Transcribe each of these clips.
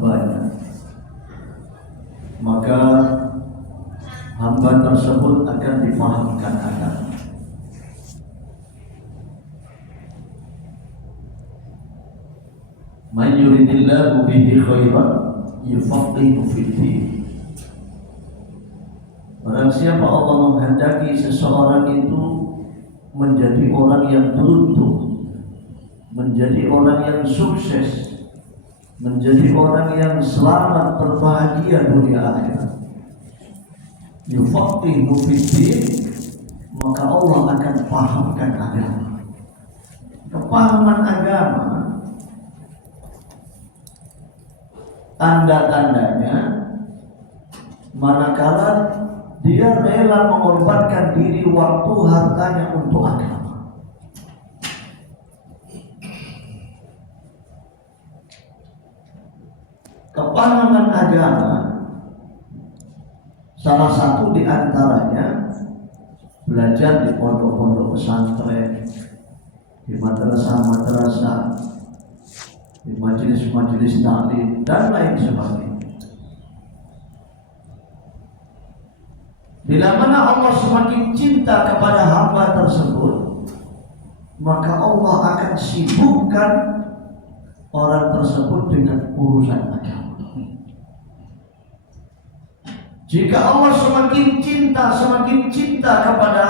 hambanya, maka hamba tersebut akan dipahamkan agama. Man yuridillahu bihi khairan yufaqihu fid-din. Barang siapa Allah menghendaki seseorang itu menjadi orang yang beruntung, menjadi orang yang sukses, menjadi orang yang selamat berbahagia dunia akhirat, yufaqihu fid-din, maka Allah akan pahamkan agama. Kepahaman agama tanda-tandanya manakala dia rela mengorbankan diri, waktu, hartanya untuk agama. Kepahaman agama salah satu di antaranya belajar di pondok-pondok pesantren, di madrasah-madrasah, di majelis-majelis taklim dan lain sebagainya. Bila mana Allah semakin cinta kepada hamba tersebut, maka Allah akan sibukkan orang tersebut dengan urusan agama. Jika Allah semakin cinta kepada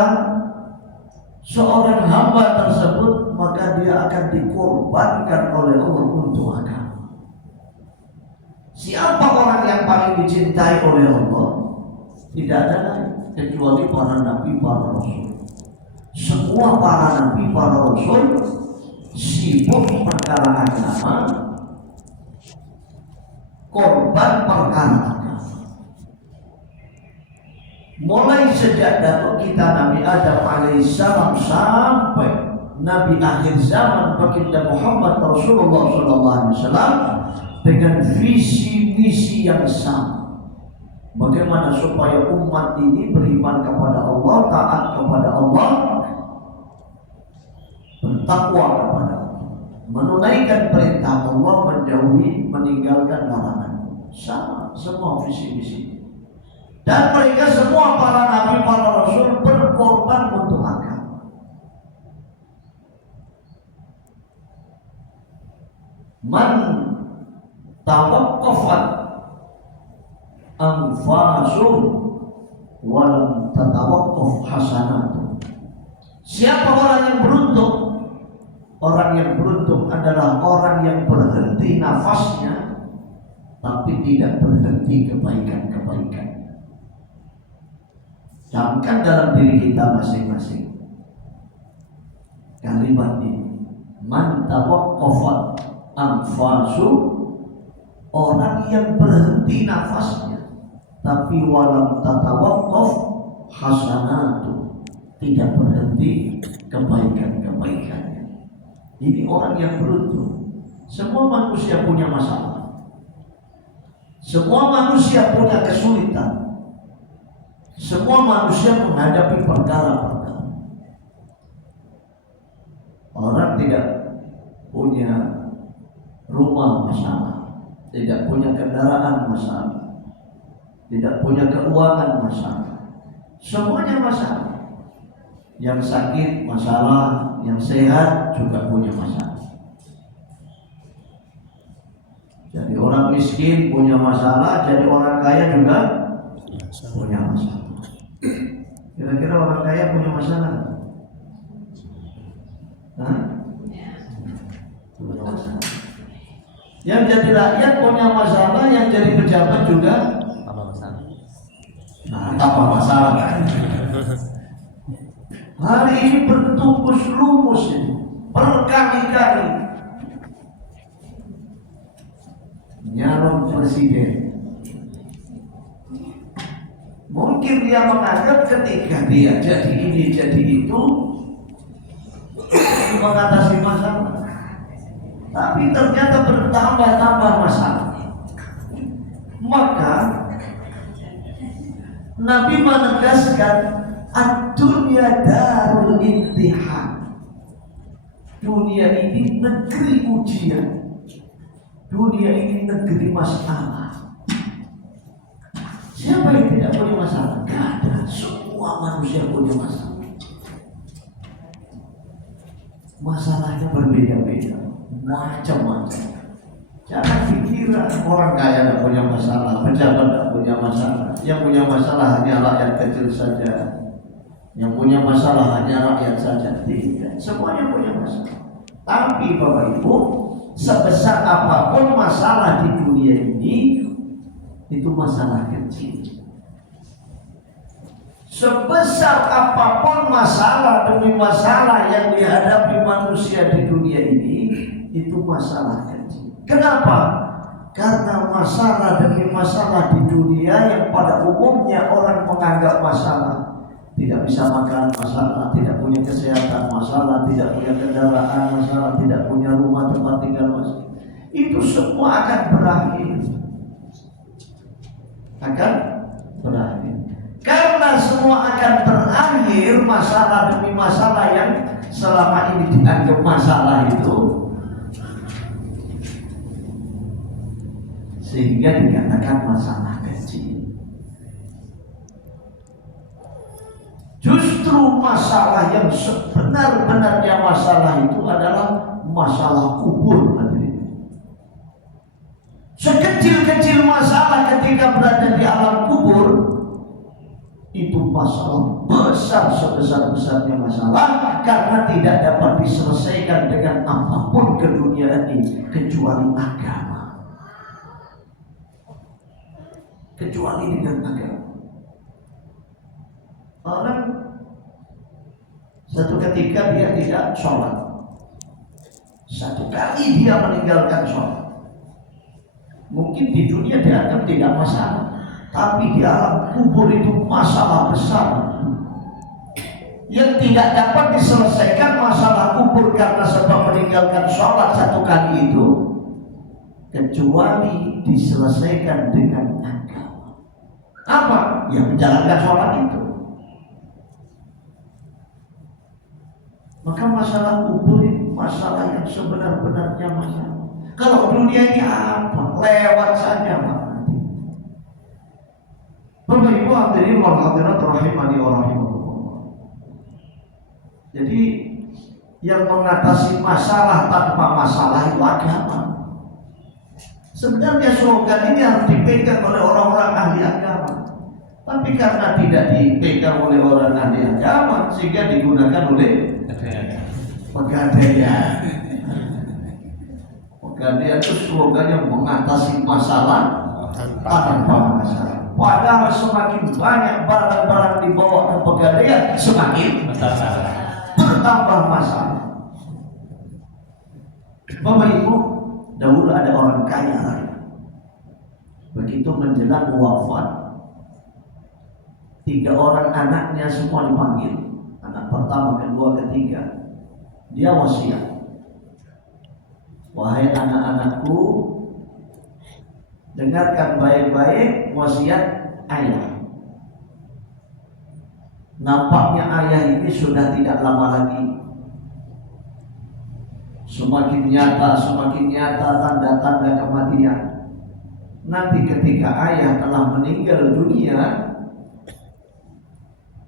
seorang hamba tersebut, maka dia akan dikorbankan oleh Allah untuk agama. Siapa orang yang paling dicintai oleh Allah? Tidak ada lain kecuali para nabi, para rasul. Semua para nabi, para rasul sibuk perkara agama, korban perkara agama. Mulai sejak datuk kita Nabi Adam alaihissalam sampai Nabi akhir zaman baginda Muhammad Rasulullah SAW dengan visi misi yang sama. Bagaimana supaya umat ini beriman kepada Allah, taat kepada Allah, bertakwa kepada Allah, menunaikan perintah Allah, menjauhi, meninggalkan larangan. Sama semua visi misi. Dan mereka semua para nabi, para rasul berkorban untuk agama. Man tawaqqafat anfasu walam tatawaqqaf hasanatu. Siapa orang yang beruntung? Orang yang beruntung adalah orang yang berhenti nafasnya tapi tidak berhenti kebaikan-kebaikan. Camkan dalam diri kita masing-masing kalimat ini. Man tawaqqafat anfasu, orang yang berhenti nafasnya tapi walam tatawaqqaf hasanatu, tidak berhenti kebaikan-kebaikannya. Ini orang yang beruntung. Semua manusia punya masalah, semua manusia punya kesulitan, semua manusia menghadapi perkara-perkara. Orang tidak punya rumah masalah, tidak punya kendaraan masalah, tidak punya keuangan masalah. Semuanya masalah. Yang sakit masalah, yang sehat juga punya masalah. Jadi orang miskin punya masalah, jadi orang kaya juga punya masalah. Kira-kira orang kaya punya masalah? Hah? Punya masalah. Yang jadi rakyat punya masalah, yang jadi pejabat juga apa masalah? Nah, apa masalah? Hari ini bertumpus lumus ini, berkali-kali nyalon presiden. Mungkin dia menganggap ketika dia jadi ini, jadi itu, mengatasi masalah. Tapi ternyata bertambah-tambah masalah. Maka Nabi menegaskan ad-dunya darul imtihan. Dunia ini negeri ujian. Dunia ini negeri masalah. Siapa yang tidak punya masalah? Gak ada. Semua manusia punya masalah. Masalahnya berbeda-beda, macam-macam. Jangan pikiran orang kaya tidak punya masalah, pejabat tidak punya masalah. Yang punya masalah hanya rakyat kecil saja. Yang punya masalah hanya rakyat saja. Tidak, semuanya punya masalah. Tapi Bapak Ibu, sebesar apapun masalah di dunia ini, itu masalah kecil. Sebesar apapun masalah demi masalah yang dihadapi manusia di dunia ini, itu masalah kecil. Kenapa? Karena masalah demi masalah di dunia yang pada umumnya orang menganggap masalah. Tidak bisa makan masalah, tidak punya kesehatan masalah, tidak punya kendaraan masalah, tidak punya rumah tempat tinggal masalah. Itu semua akan berakhir. Akan berakhir. Karena semua akan berakhir, masalah demi masalah yang selama ini dianggap masalah itu, sehingga dikatakan masalah kecil. Justru masalah yang sebenar-benarnya masalah itu adalah masalah kubur. Sekecil-kecil masalah ketika berada di alam kubur, itu masalah besar sebesar-besarnya masalah, karena tidak dapat diselesaikan dengan apapun ke dunia ini kecuali agama. Kecuali dengan agama. Orang satu ketika dia tidak sholat, satu kali dia meninggalkan sholat, mungkin di dunia dianggap tidak masalah, tapi di alam kubur itu masalah besar yang tidak dapat diselesaikan. Masalah kubur karena sebab meninggalkan sholat satu kali itu, kecuali diselesaikan dengan agama. Apa? Ya menjalankan sholat itu. Maka masalah kubur ini masalah yang sebenar-benarnya masalah. Kalau dunia ini apa? Lewat saja Pak. Bapak Ibu hadirin wal hadirat rahimani wa rahimakumullah. Jadi yang mengatasi masalah tanpa masalah itu agama. Sebenarnya slogan ini harus dipegang oleh orang-orang ahli agama. Tapi karena tidak dipegang oleh orang ahli agama, sehingga digunakan oleh pegadaian. Pegadaian itu slogan yang mengatasi masalah tanpa masalah. Padahal semakin banyak barang-barang dibawa ke pegadaian, semakin bertambah masalah. Bapak Ibu, dahulu ada orang kaya raya. Begitu menjelang wafat, 3 orang anaknya semua dipanggil. Anak pertama, kedua, ketiga. Dia wasiat. Wahai anak-anakku, dengarkan baik-baik wasiat ayah. Nampaknya ayah ini sudah tidak lama lagi. Semakin nyata tanda-tanda kematian. Nanti ketika ayah telah meninggal dunia,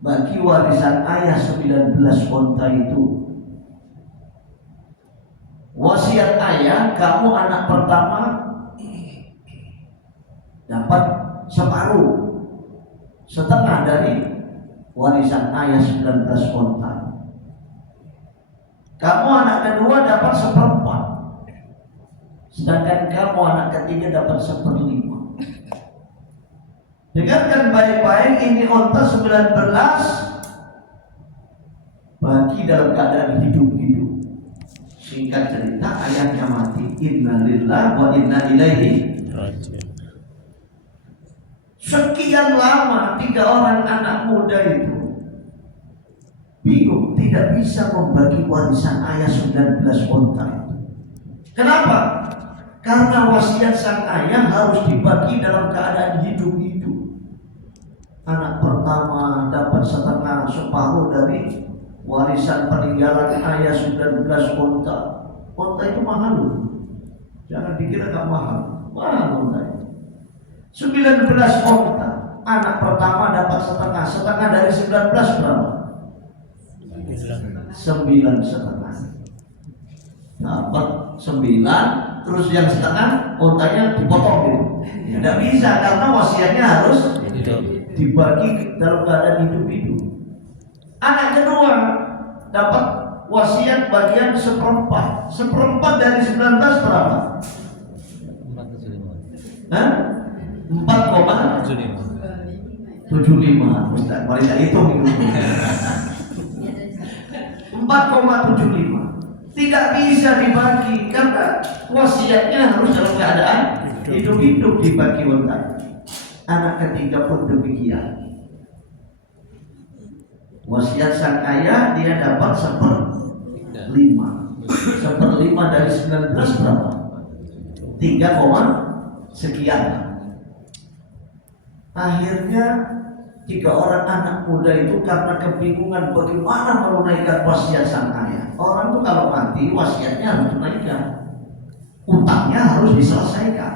bagi warisan ayah 19 onta itu. Wasiat ayah, kamu anak pertama dapat separuh, setengah dari warisan ayah 19 onta. Kamu anak kedua dapat 1/4, sedangkan kamu anak ketiga dapat 1/5. Dengarkan baik-baik, ini onta 19 bagi dalam keadaan hidup-hidup. Singkat cerita, ayahnya mati. Innalillahi wa inna ilaihi raji'un. Sekian lama 3 orang anak muda itu bingung, tidak bisa membagi warisan ayah 19 onta. Kenapa? Karena wasiat sang ayah harus dibagi dalam keadaan hidup-hidup. Anak pertama dapat setengah, separuh dari warisan peninggalan ayah 19 onta. Onta itu mahal loh. Jangan dikira gak mahal. Mahal unta. 19 unta. Anak pertama dapat setengah. Setengah dari 19 berapa? 9,5. Dapat 9, terus yang setengah untanya dipotong gitu. Tidak bisa karena wasiatnya harus dibagi dalam keadaan hidup-hidup. Anak kedua dapat wasiat bagian seperempat. Seperempat dari 19 berapa? 4,75. Ustaz, mari kita hitung itu. 4,75. Tidak bisa dibagi karena wasiatnya harus dalam keadaan hidup-hidup dibagi unta. Anak ketiga pun demikian. Wasiat sang ayah dia dapat 1/5. 1/5 dari 19 berapa? 3, sekian. Akhirnya 3 orang anak muda itu karena kebingungan bagaimana menunaikan wasiat sang ayah. Orang itu kalau mati wasiatnya harus tunaikan, utangnya harus diselesaikan.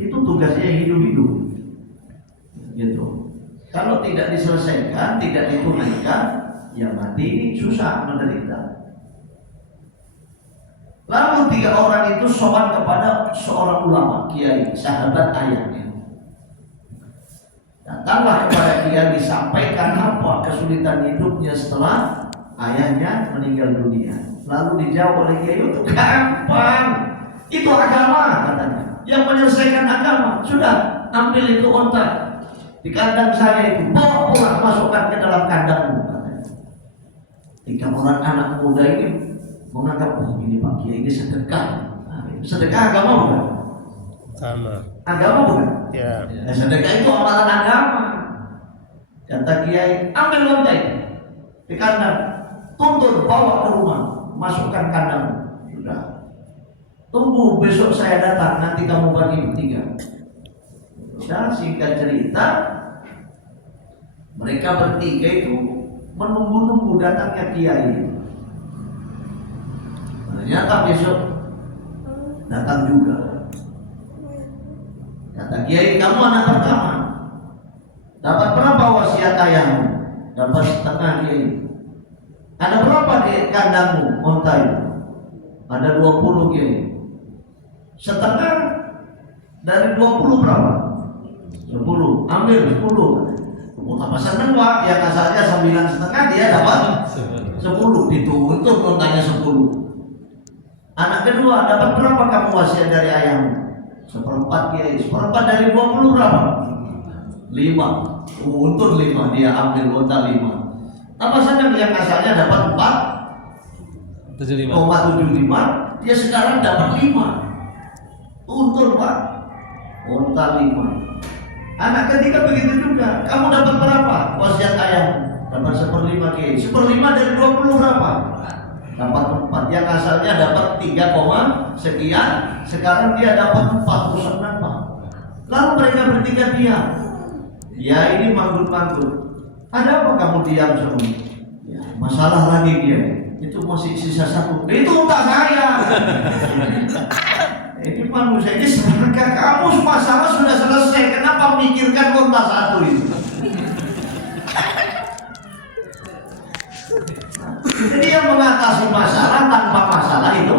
Itu tugasnya hidup-hidup. Gitu. Kalau tidak diselesaikan, tidak ditunaikan, ya mati susah menderita. Lalu 3 orang itu sowan kepada seorang ulama, kiai, sahabat ayahnya. Datanglah kepada kiai disampaikan apa kesulitan hidupnya setelah ayahnya meninggal dunia. Lalu dijawab oleh kiai, itu gampang, itu agama katanya. Yang menyelesaikan agama, sudah ambil itu unta di kandang saya itu, bawa pulang, masukkan ke dalam kandangmu katanya. 3 orang anak muda ini menganggap, oh ini Pak Kiai ini sedekah. Sedekah agama bukan? Sama. Agama bukan? Ya. Sedekah itu amalan agama. Kata Kiai, ambil unta itu di kandang, tuntun bawa ke rumah, masukkan kandang. Sudah. Tunggu besok saya datang, nanti kamu bagi 3. Sudah, singkat cerita, mereka bertiga itu menunggu-nunggu datangnya Kiai. Ternyata besok datang juga. Kata Kiai, kamu anak pertama, dapat berapa wasiat ayahmu? Dapat setengah Kiai. Ada berapa di kandangmu unta itu? Ada 20 Kiai. Setengah dari 20 berapa? 10. Ambil 10. Apa seneng Pak? Yang asalnya 9,5 dia dapat 10. Dituntut untanya 10. Anak kedua dapat berapa kamu wasiat dari ayahmu? 1/4 Kiai. 1/4 dari 20 berapa? 5. Untung 5 dia ambil unta 5. Apa saja yang asalnya dapat 4,75, dia sekarang dapat 5. Untung Pak, unta 5. Anak ketiga begitu juga. Kamu dapat berapa wasiat ayahmu? Dapat 1/5 Kiai. 1/5 dari 20 berapa? Dapat 4. Yang asalnya dapat 3, sekian, sekarang dia dapat 4,9 Pak. Lalu mereka bertiga diam. Ya ini manggut-manggut. Ada apa kamu diam semua? Ya, masalah lagi dia. Itu masih sisa 1. Itu unta saya. Ini manusia ini sebenarnya kamu masalah sudah selesai. Kenapa memikirkan unta 1 itu? Jadi yang mengatasi masalah tanpa masalah itu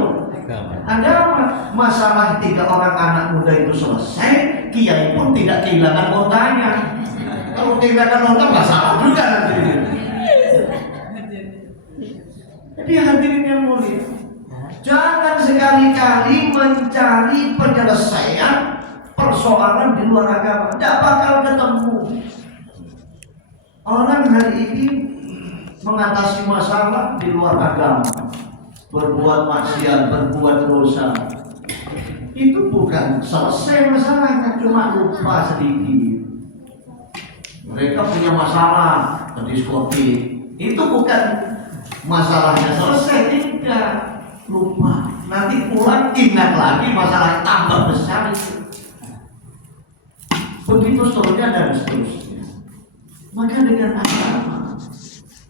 agama. Masalah 3 orang anak muda itu selesai, Kiai pun tidak kehilangan untanya. Kalau kehilangan unta masalah juga nanti. Jadi hadirin yang mulia, jangan sekali-kali mencari penyelesaian persoalan di luar agama. Tidak bakal ketemu. Orang hari ini mengatasi masalah di luar agama, berbuat maksiat, berbuat dosa, itu bukan selesai masalahnya, cuma lupa sedikit. Mereka punya masalah ke diskotik, itu bukan masalahnya selesai, tidak, lupa. Nanti pulang ingat lagi masalah tambah besar itu. Begitu seterusnya dan seterusnya. Maka dengan agama,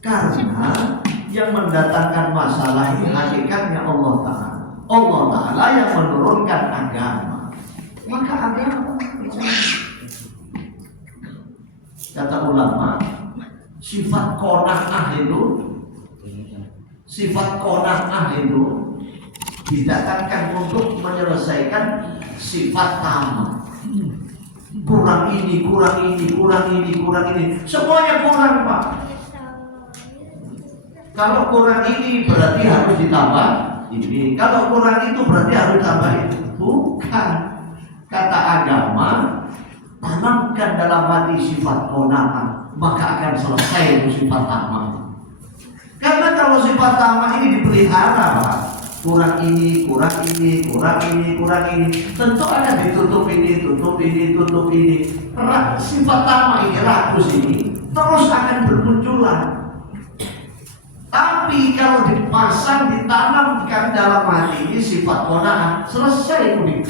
karena yang mendatangkan masalah ini hakikatnya Allah Ta'ala. Allah Ta'ala yang menurunkan agama. Maka agama kata ulama, sifat qanaah itu didatangkan untuk menyelesaikan sifat tamak. Kurang ini, semuanya kurang, Pak. Kalau kurang ini berarti harus ditambah ini, kalau kurang itu berarti harus ditambah itu. Bukan. Kata agama, tanamkan dalam hati sifat qanaah, maka akan selesai sifat tamak. Karena kalau sifat tamak ini dipelihara, Pak, kurang ini, tentu akan ditutup ini. Sifat tamak ini, rakus ini terus akan bermunculan. Tapi kalau dipasang, ditanamkan dalam hati ini sifat qanaah, selesai itu.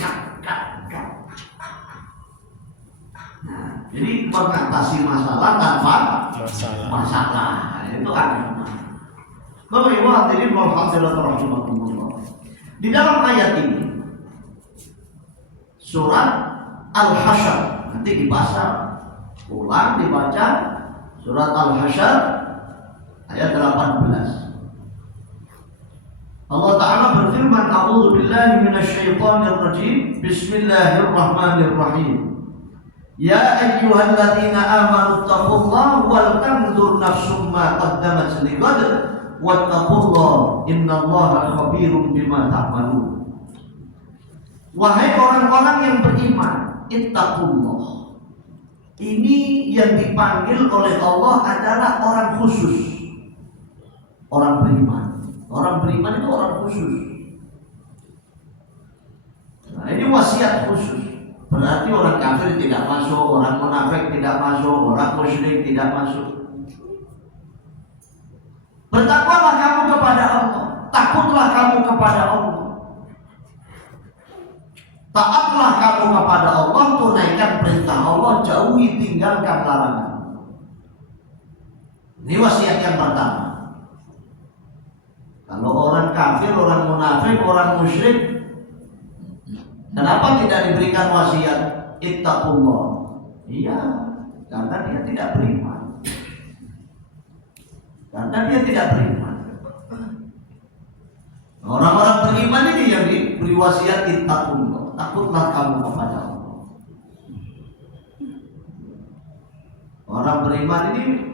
Nah, jadi mengatasi masalah tanpa masalah itu agama. Bapak Ibu hadirin rahimakumullah. Di dalam ayat ini surat Al-Hasyr, nanti dibaca surat Al-Hasyr ayat 18. Allah Ta'ala berfirman, A'udzu billahi minasyaitonir rajim. Bismillahirrahmanirrahim. Ya ayyuhalladzina amanu taqullaha wal tanzur nafsum ma qaddamat lighad wattaqullaha innallaha khabirum bima ta'malun. Wahai orang-orang yang beriman, ittaqullah. Ini yang dipanggil oleh Allah adalah orang khusus. Orang beriman. Orang beriman itu orang khusus. Nah, ini wasiat khusus. Berarti orang kafir tidak masuk, orang munafik tidak masuk, orang musyrik tidak masuk. Bertakwalah kamu kepada Allah, takutlah kamu kepada Allah, taatlah kamu kepada Allah, tunaikan perintah Allah, jauhi tinggalkan larangan. Ini wasiat yang pertama. Kalau orang kafir, orang munafik, orang musyrik, kenapa tidak diberikan wasiat ittaqullah? Iya, karena dia tidak beriman. Orang-orang beriman ini yang diberi wasiat ittaqullah, takutlah kamu kepada Allah. Orang beriman ini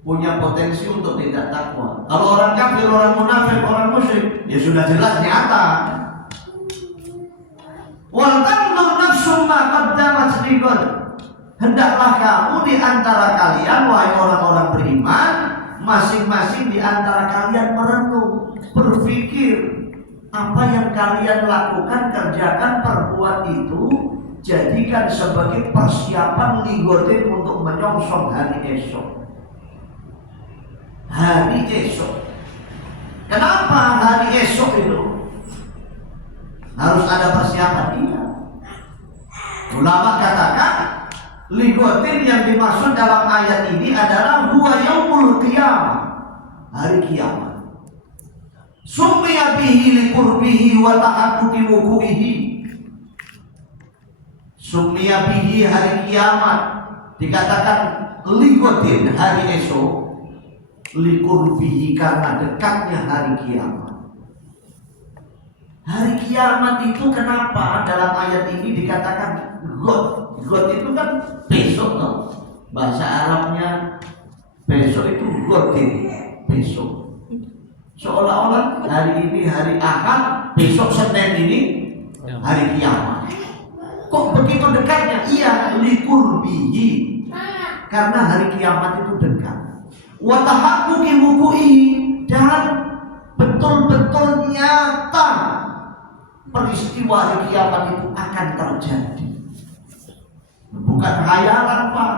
punya potensi untuk tidak takwa. Kalau orang kafir, orang munafik, orang musyrik, ya sudah jelas nyata. Wal tanzur nafsum ma qaddamat lighad. Hendaklah kamu di antara kalian, wahai orang-orang beriman, masing-masing di antara kalian merenung, berpikir apa yang kalian lakukan, kerjakan, perbuat itu, jadikan sebagai persiapan ligodin untuk menyongsong hari esok. Hari esok. Kenapa hari esok itu harus ada persiapan? Iya. Ulama katakan ligotin yang dimaksud dalam ayat ini adalah huwa yaumul qiyamah, hari kiamat. Summiya bihi liqurbihi wa ta'attuqi wuqu'ihi. Summiya bihi, hari kiamat, dikatakan ligotin, hari esok, liqurbihi, karena dekatnya hari kiamat. Hari kiamat itu kenapa dalam ayat ini dikatakan God? God itu kan besok, no? Bahasa Arabnya besok itu God, besok. Seolah-olah hari ini hari Ahad, besok Senin ini hari kiamat. Kok begitu dekatnya? Iya, liqurbihi, karena hari kiamat itu dekat. Wa tahaqquqi wuqu'i, dan betul-betul nyata peristiwa hari kiamat itu akan terjadi. Bukan hayalan, Pak.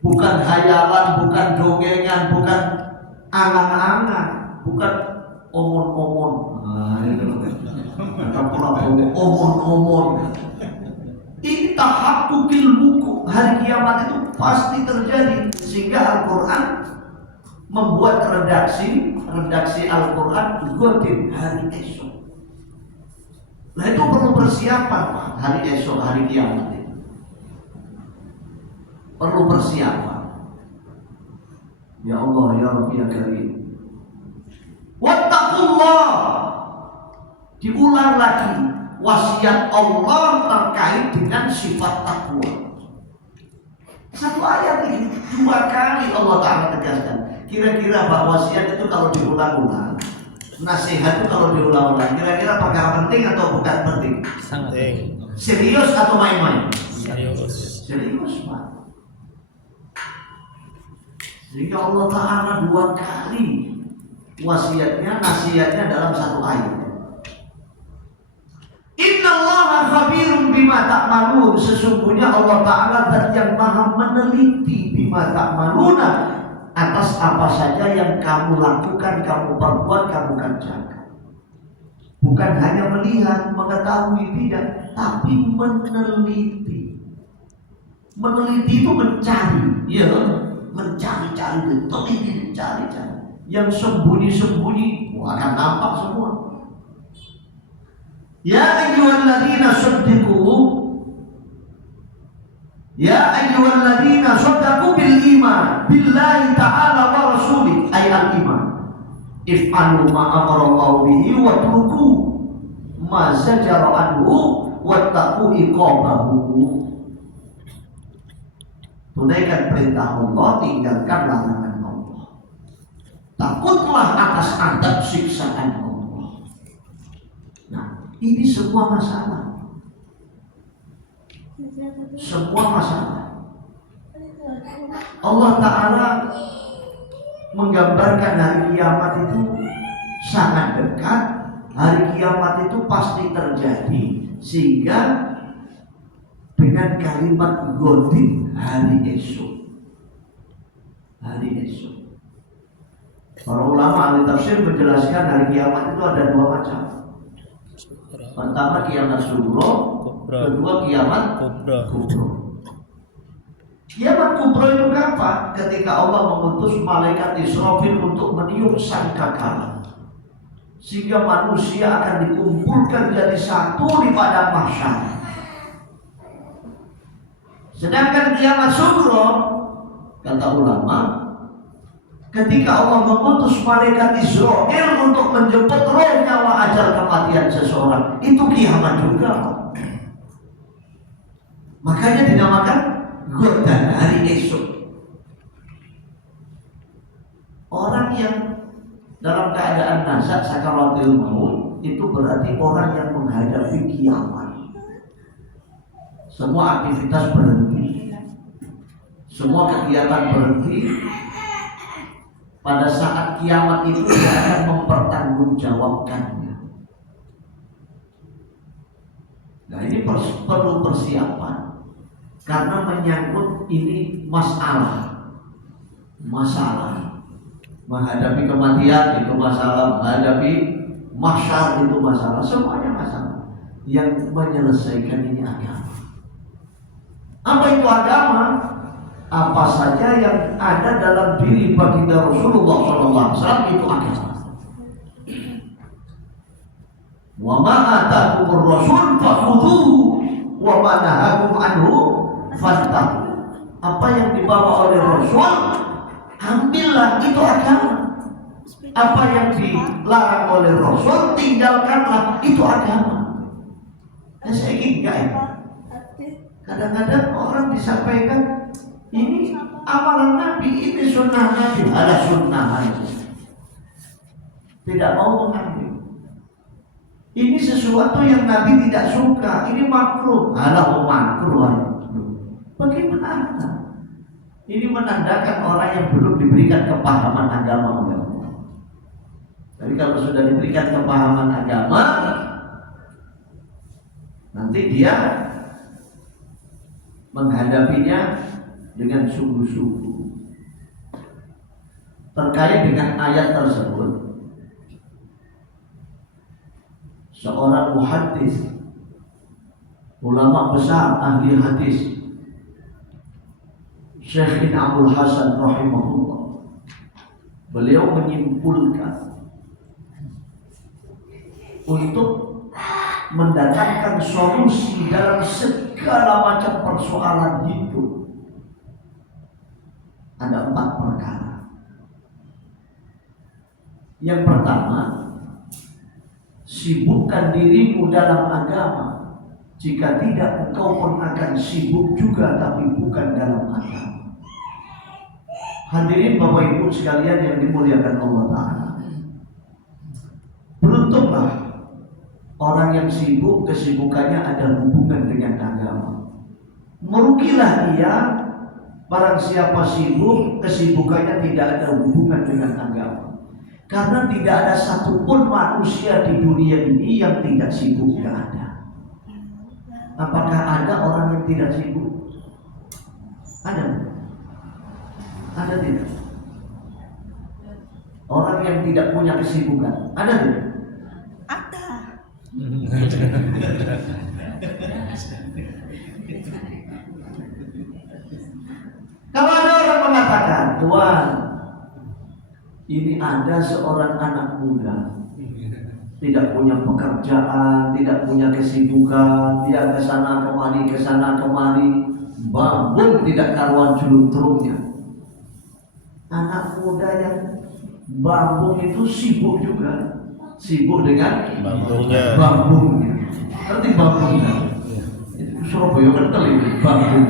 Bukan hayalan, bukan dongengan, bukan angan-angan, bukan omon-omon. Nah, itu omon-omon. Ini tahaqquqil wuqu', hari kiamat itu pasti terjadi. Sehingga Al-Quran membuat redaksi Al-Quran godin, hari esok. Nah itu perlu persiapan Pak, hari esok, hari kiamat itu. Perlu persiapan. Ya Allah, ya Rabbi, ya Karim. Wattaqullah. Diulang lagi wasiat Allah terkait dengan sifat takwa. Satu ayat ini 2 kali Allah Ta'ala tegaskan. Kira-kira Pak, wasiat itu kalau diulang-ulang, nasihat itu kalau diulang-ulang, kira-kira perkara penting atau bukan penting? Sangat penting. Serius atau main-main? Serius. Serius Pak. Sehingga Allah Ta'ala 2 kali wasiatnya, nasihatnya dalam satu ayat. Innallaha khabirun bima ta'malun. Sesungguhnya Allah Ta'ala zat yang maha meneliti bima ta'maluna, atas apa saja yang kamu lakukan, kamu perbuat, kamu kerjakan. Bukan hanya melihat, mengetahui, tidak, tapi meneliti. Meneliti itu mencari, ya, mencari-cari, teliti, cari-cari. Yang sembunyi-sembunyi akan nampak semua. Ya ayyuhalladzina saddiqu, ya ayyuhalladzina saddaqu bil iman billahi ta'ala wa rasulih, ay al iman. If'alu ma amarallahu bihi wa truku ma zajara anhu wattaqu iqabahu. Tunaikan perintah Allah, tinggalkan larangan Allah. Takutlah atas adab siksaan Allah. Nah, ini semua masalah. Semua masalah. Allah Ta'ala menggambarkan hari kiamat itu sangat dekat. Hari kiamat itu pasti terjadi. Sehingga dengan kalimat godin, hari esok. Hari esok. Para ulama ahli tafsir menjelaskan hari kiamat itu ada 2 macam. Pertama kiamat sughra, kedua kiamat kubra. Kiamat kubra itu kapan? Ketika Allah mengutus malaikat Israfil untuk meniup sangkakala, sehingga manusia akan dikumpulkan jadi satu di padang mahsyar. Sedangkan kiamat sughra, kata ulama, ketika Allah mengutus malaikat Israfil untuk menjemput roh nyawa ajal kematian seseorang, itu kiamat juga. Makanya dinamakan godan, hari esok. Orang yang dalam keadaan nazak sakaratul maut itu berarti orang yang menghadapi kiamat. Semua aktivitas berhenti, semua kegiatan berhenti. Pada saat kiamat itu dia akan mempertanggungjawabkannya. Nah ini perlu persiapan, karena menyangkut ini masalah. Menghadapi kematian itu masalah, menghadapi mahsyar itu masalah, semuanya masalah. Yang menyelesaikan ini agama. Apa itu agama? Apa saja yang ada dalam diri baginda Rasulullah SAW itu agama. Wa ma atakumur rasul fakhudhuhu wa ma nahakum anhu fantahu. Apa yang dibawa oleh Rasul, ambillah, itu agama. Apa yang dilarang oleh Rasul, tinggalkanlah, itu agama. Saya ingin enggak ya? Kadang-kadang orang disampaikan ini amalan Nabi, ini sunnah Nabi, ada sunnah aja. Tidak mau mengambil. Ini sesuatu yang Nabi tidak suka, ini makruh. Alah, makruh. Bagaimana? Ini menandakan orang yang belum diberikan kepahaman agama oleh Allah. Tapi kalau sudah diberikan kepahaman agama, nanti dia menghadapinya dengan sungguh-sungguh. Terkait dengan ayat tersebut, seorang muhaddits, ulama besar ahli hadis, Syekh bin Abdul Hasan rahimahullah, beliau menyimpulkan untuk mendatangkan solusi dalam segala macam persoalan hidup. Ada 4 perkara. Yang pertama, sibukkan dirimu dalam agama. Jika tidak, engkau pun akan sibuk juga, tapi bukan dalam agama. Hadirin Bapak Ibu sekalian yang dimuliakan Allah Ta'ala, beruntunglah orang yang sibuk, kesibukannya ada hubungan dengan agama. Merugilah dia barang siapa sibuk, kesibukannya tidak ada hubungan dengan agama. Karena tidak ada satupun manusia di dunia ini yang tidak sibuk, tidak ada. Apakah ada orang yang tidak sibuk? Ada? Ada tidak? Orang yang tidak punya kesibukan, ada tidak? Ada. Kalau ada orang mengatakan, Tuhan, ini ada seorang anak muda, tidak punya pekerjaan, tidak punya kesibukan, dia kesana kemari, bambung tidak karuan julung-tulungnya. Anak muda yang bambung itu sibuk juga, sibuk dengan bambungnya. Nanti bambungnya, Surabaya kental ini bambung.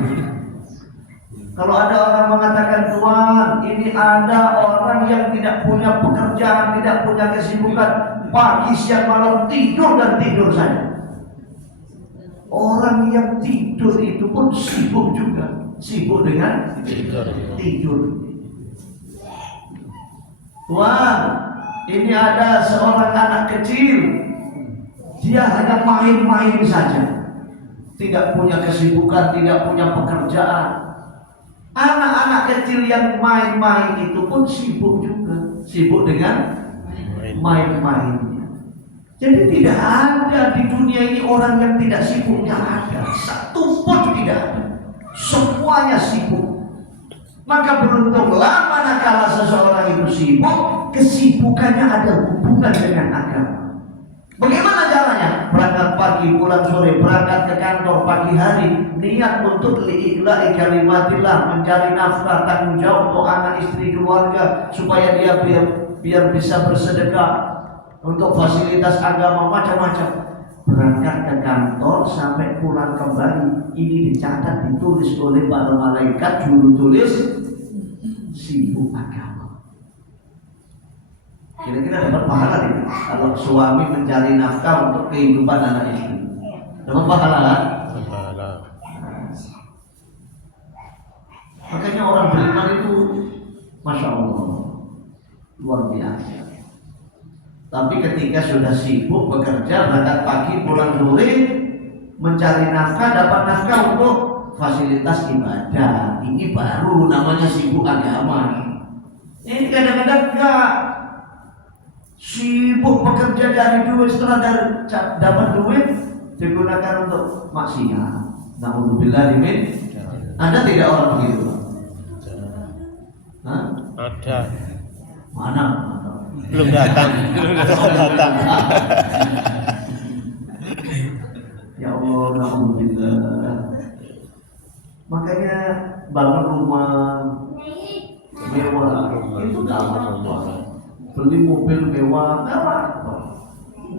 Kalau ada orang mengatakan, Tuhan, ini ada orang yang tidak punya pekerjaan, tidak punya kesibukan, pagi, siang, malam tidur dan tidur saja. Orang yang tidur itu pun sibuk juga, sibuk dengan tidur. Tuhan, ini ada seorang anak kecil, dia hanya main-main saja, tidak punya kesibukan, tidak punya pekerjaan. Anak-anak kecil yang main-main itu pun sibuk juga, sibuk dengan main-mainnya. Jadi tidak ada di dunia ini orang yang tidak sibuk, tidak ada, satu pun tidak ada, semuanya sibuk. Maka beruntunglah manakala seseorang itu sibuk, kesibukannya ada hubungan dengan agama. Bagaimana caranya? Berangkat pagi, pulang sore, berangkat ke kantor pagi hari, niat untuk li'ila'i kalimatillah, mencari nafkah, tanggung jawab untuk anak, istri, keluarga, supaya dia biar bisa bersedekah untuk fasilitas agama macam-macam. Berangkat ke kantor sampai pulang kembali, ini dicatat, ditulis oleh para malaikat, juru tulis sibuk agama. Kira-kira dapat pahala tidak? Kalau suami mencari nafkah untuk kehidupan anak istri, dapat pahala kan? Makanya orang beriman itu, masya Allah, luar biasa. Tapi ketika sudah sibuk bekerja, berangkat pagi, pulang sore, mencari nafkah, dapat nafkah untuk fasilitas ibadah, ini baru namanya sibuk agama. Ini kadang-kadang enggak. Sibuk bekerja dari duit, setelah dapat duit digunakan untuk maksiat. Na'udzubillah min. Ada tidak orang begitu? Hah? Ada. Mana? Belum datang. Ya Allah, na'udzubillah. Makanya bangun rumah mewah itu gak apa-apa. Beli mobil mewah, gak apa-apa.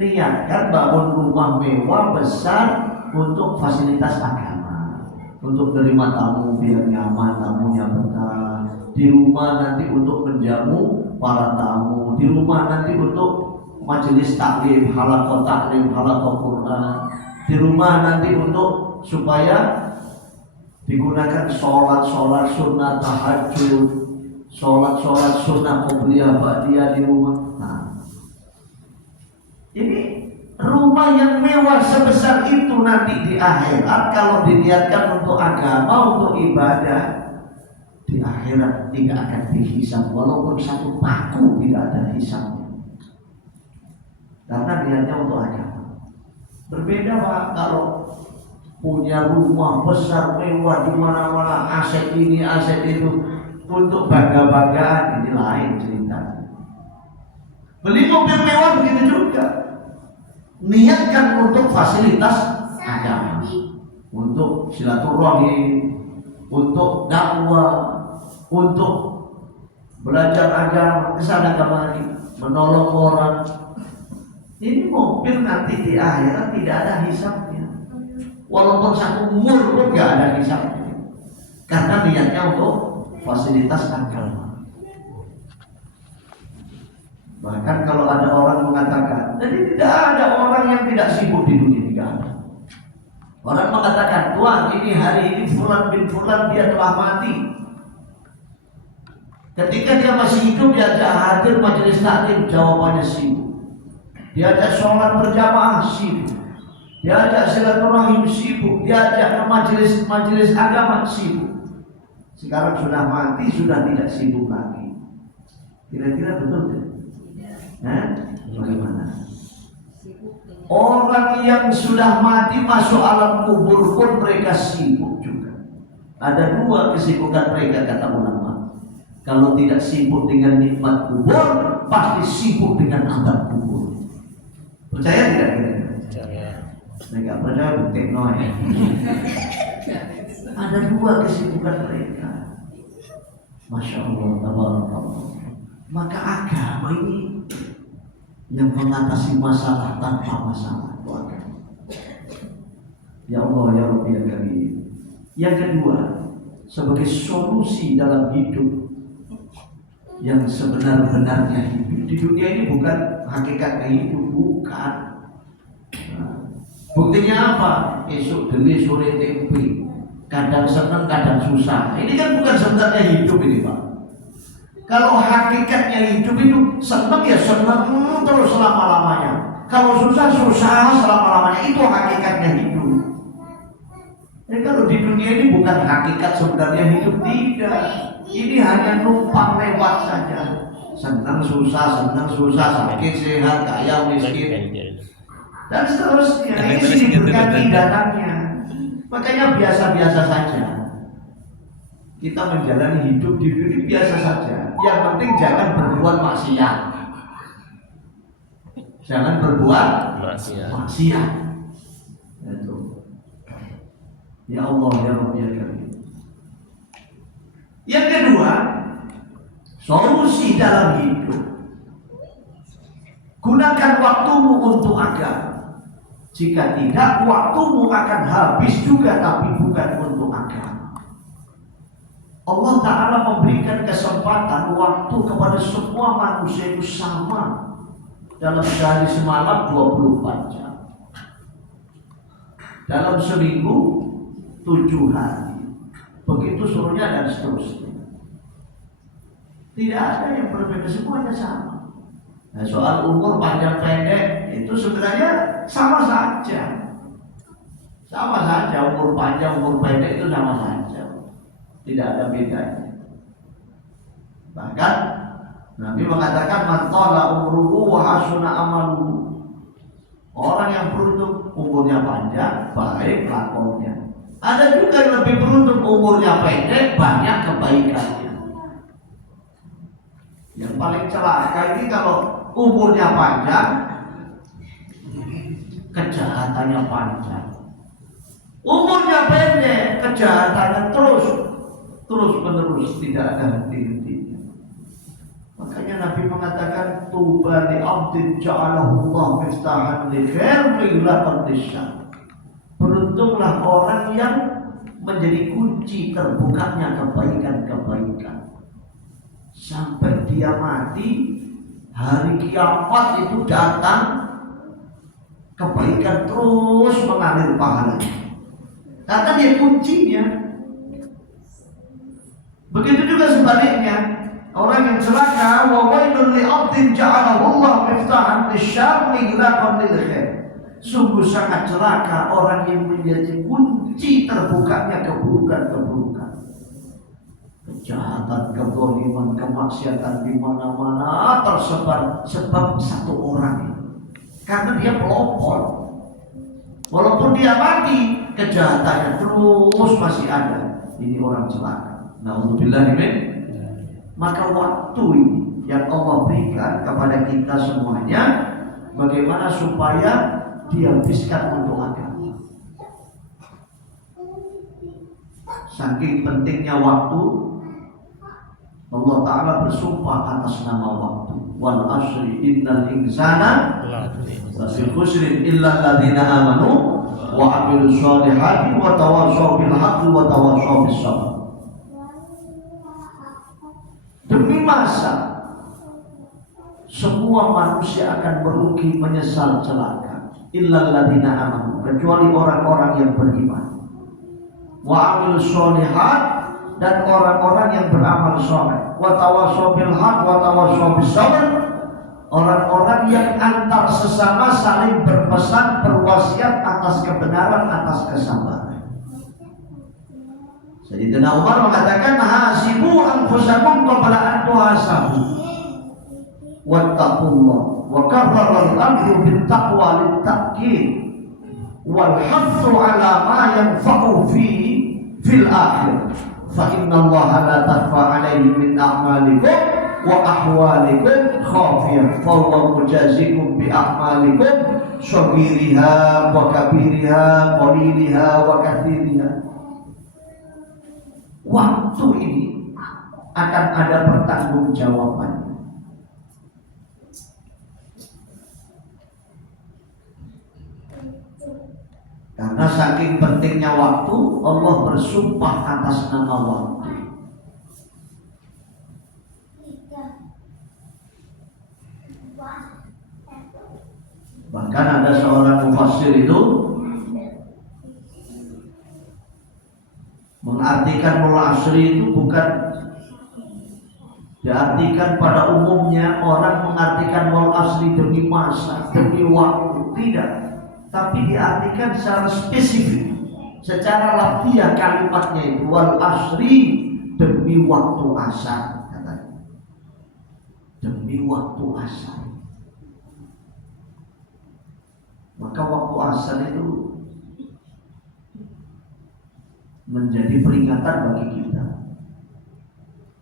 Niatkan bangun rumah mewah besar untuk fasilitas agama, untuk menerima tamu biar nyaman, tamunya betah. Di rumah nanti untuk menjamu para tamu, di rumah nanti untuk majelis taklim, halaqah taklim, halaqah Quran. Di rumah nanti untuk supaya digunakan sholat sunnah tahajud, sholat sunnah qobliyah ba'diyah di rumah. Nah, ini rumah yang mewah sebesar itu nanti di akhirat kalau diniatkan untuk agama, untuk ibadah, di akhirat tidak akan dihisab walaupun satu paku tidak ada hisabnya, karena niatnya untuk agama. Berbeda Pak kalau punya rumah besar mewah di mana-mana, aset ini aset itu untuk bangga-banggaan, ini lain cerita. Beli mobil mewah begitu juga. niatkan untuk fasilitas agama, untuk silaturahim, untuk dakwah, untuk belajar agama, kesana kemari, menolong orang. Ini mobil nanti di akhirat tidak ada hisabnya, walaupun satu umur pun nggak ada hisabnya, karena niatnya untuk fasilitas agama. Bahkan kalau ada orang mengatakan, jadi tidak ada orang yang tidak sibuk di dunia, tidak ada. Orang mengatakan, Tuhan ini hari ini Fulan bin Fulan dia telah mati. Ketika dia masih hidup diajak hadir majelis taklim, jawabannya sibuk. Diajak sholat berjamaah sibuk. Diajak silaturahim sibuk. Diajak majelis agama sibuk. Sekarang sudah mati, sudah tidak sibuk lagi. Kira-kira betul tidak? Nah, bagaimana? Orang yang sudah mati masuk alam kubur pun mereka sibuk juga. Ada dua kesibukan mereka, kata ulama. Kalau tidak sibuk dengan nikmat kubur, pasti sibuk dengan azab kubur. Percaya tidak kira-kira? Percaya. Mereka percaya bukti ya. Ada dua kesibukan mereka. Masya Allah, tabarakallah. Maka agama ini yang mengatasi masalah tanpa masalah. Ya Allah, ya Rabbi, ya Karim. Yang kedua, sebagai solusi dalam hidup yang sebenar-benarnya hidup. Di dunia ini bukan hakikatnya hidup, bukan. Buktinya apa? Esok demi sore tempe, kadang senang, kadang susah. Ini kan bukan sebenarnya hidup ini, Pak. Kalau hakikatnya hidup itu senang ya senang terus selama-lamanya. Kalau susah susah selama-lamanya, itu hakikatnya hidup. Jadi kalau di dunia ini bukan hakikat sebenarnya hidup, tidak. Ini hanya numpang lewat saja. Senang susah, sakit sehat, kaya miskin, dan seterusnya. Ini sini berganti datangnya. Makanya biasa-biasa saja. Kita menjalani hidup di dunia biasa saja. Yang penting jangan berbuat maksiat. Jangan berbuat maksiat. Itu. Ya Allah, ya Rabbi, ya Karim. Yang kedua, solusi dalam hidup. Gunakan waktumu untuk agama. Jika tidak, waktumu akan habis juga, tapi bukan untuk agama. Allah Ta'ala memberikan kesempatan waktu kepada semua manusia itu sama. Dalam sehari semalam 24 jam. Dalam seminggu 7 hari. Begitu suruhnya dan seterusnya. Tidak ada yang berbeda, semuanya sama. Nah, soal umur panjang pendek itu sebenarnya sama saja. Sama saja, umur panjang, umur pendek itu sama saja. Tidak ada bedanya. Bahkan Nabi mengatakan man tala umruhu wa hasuna amaluhu. Orang yang beruntung umurnya panjang, baik lakonnya. Ada juga yang lebih beruntung umurnya pendek, banyak kebaikannya. Yang paling celaka ini kalau umurnya panjang, kejahatannya panjang. Umurnya pendek, kejahatannya terus menerus, tidak ada henti-hentinya. Makanya Nabi mengatakan tuba li 'abdin ja'alahu Allah miftahan li khair wa yulaqan lisyarr. Beruntunglah orang yang menjadi kunci terbukanya kebaikan-kebaikan. Sampai dia mati, hari kiamat itu datang, kebaikan terus mengalir pahalanya. Karena dia kuncinya. Begitu juga sebaliknya, orang yang celaka, wa wailul li 'abdin ja'alahu Allah miftahan lisyarr wa yulaqan lil khair. Sungguh sangat celaka orang yang menjadi kunci terbukanya keburukan-keburukan. Kejahatan, kezaliman, kemaksiatan di mana-mana tersebar sebab satu orang. Karena dia pelopor. Walaupun dia mati, kejahatannya terus masih ada. Ini orang celaka. Na'udzubillah min. Maka waktu ini yang Allah berikan kepada kita semuanya, bagaimana supaya dihabiskan untuk agama. Saking pentingnya waktu, Allah Ta'ala bersumpah atas nama waktu. Wal asri innal insana lafi khusrin illa alladziina amanu wa 'amilus shalihati wa tawashaw bil haqqi wa tawashaw bis sabr. Demi masa semua manusia akan merugi, menyesal, celaka. Illa alladziina amanu, kecuali orang-orang yang beriman. Wa 'amilus shalihat, dan orang-orang yang beramal saleh. Wa tawashaw bil haqq wa tawashaw bis sabr, orang-orang yang antar sesama saling berpesan, berwasiat atas kebenaran, atas kesabaran. Sayyidina Umar mengatakan, hasibu anfusakum qabla an tuhasabu wattaqullah, wa karrara al-amru bit taqwa lit ta'kid wal hathu ala ma yanfa'u fil akhir. Fa inna Allah la takhfa alayhi min a'malikum wa ahwalikum khafiyah, fa huwa mujazikum bi a'malikum saghiriha wa kabiriha, qaliliha wa katsiriha. Waktu ini akan ada pertanggungjawaban. Karena saking pentingnya waktu, Allah bersumpah atas nama waktu. Bahkan ada seorang mufassir itu mengartikan wal asri itu bukan diartikan pada umumnya orang mengartikan wal asri demi masa, demi waktu, tidak. Tapi diartikan secara spesifik, secara lafziah kalimatnya itu wal asri, demi waktu asar, katanya. Demi waktu asar. Maka waktu asar itu menjadi peringatan bagi kita.